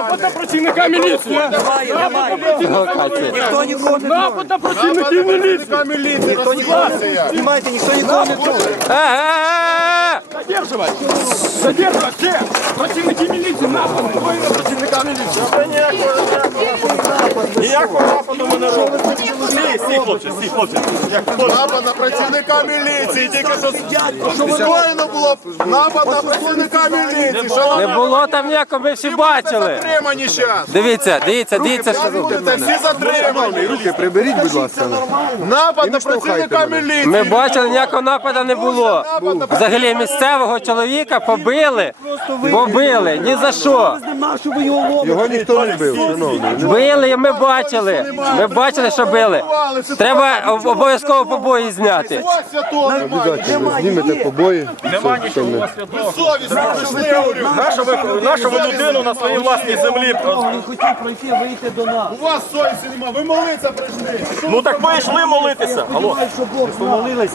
Напад на працівника міліції! Провокація. Ніхто нікого не Напад на працівників міліції! міліції розбивався. знімайте, ніхто нікого не трогає. Е-е-е! Задерживать! Задерживать! Все! Працівники міліції! Напад! Двоє на працівника міліції! Ніякого нападу ми не робимо. Напад на працівника міліції. Тільки що скоєно було напад на працівника міліції. Не було там ніякого, ми всі бачили. затримані зараз? Дивіться, дивіться, дивіться, що Будете всі затримані. Руки приберіть, будь ласка. Напад на працівника міліції. Ми бачили, ніякого нападу не було. Взагалі місцевого чоловіка побили. Побили, ні за що. Ви його. Його ніхто не бив, шановний. Били, і ми бачили. Ми бачили, що били. Треба об- обов'язково побої зняти. Знімете побої. Нема нічого святого. Нашу ви, нашу ви людину на своїй власній землі. Він хотів пройти, вийти до нас. У вас совісті нема, ви молиться прийшли. Ну так ви йшли молитися. Алло. Понимаєш, що Бог з нами.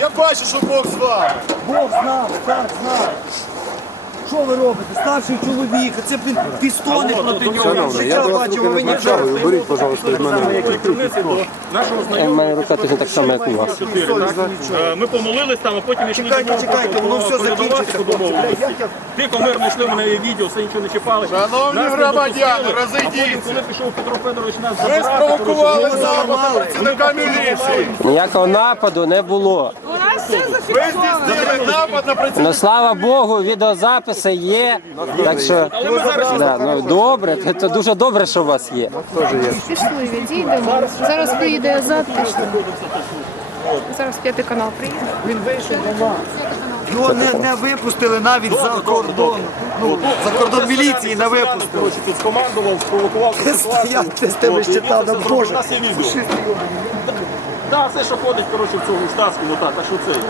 Я бачу, що Бог з вами. Бог з нами, так, з нами. Що ви робите? Старший чоловік, це блін, ти стонеш проти нього. Шановний, я до вас руки не протягую. Беріть, пожалуйста, від мене. Нашого У знайомого. мене рука точно так само, як у вас. Е, Ми помолились там, а потім йшли Чекайте, чекайте, воно все передавати закінчиться. по домовленості. Тихо, мирно йшли, мене є відео, все нічого не чіпали. Шановні Нас не громадяни, допустили. розійдіть. А потім, коли пішов Петро Федорович нас Ви забирати, спровокували коротше, на працівника міліції. Ніякого нападу не було. Ну слава Богу, відеозаписи є. Так що да, ну добре, це- дуже добре, що у вас є. Пішли, відійдемо. Зараз приїде Азат. Зараз п'ятий канал приїде. Він вийшов до нас. Його не, не випустили навіть за кордон. Ну, за кордон міліції не випустили. коротше, скомандував, спровокував цю ти з тебе ну, зробив. Боже. Так, все, що ходить, коротше, в цьому штатському, так, а що це?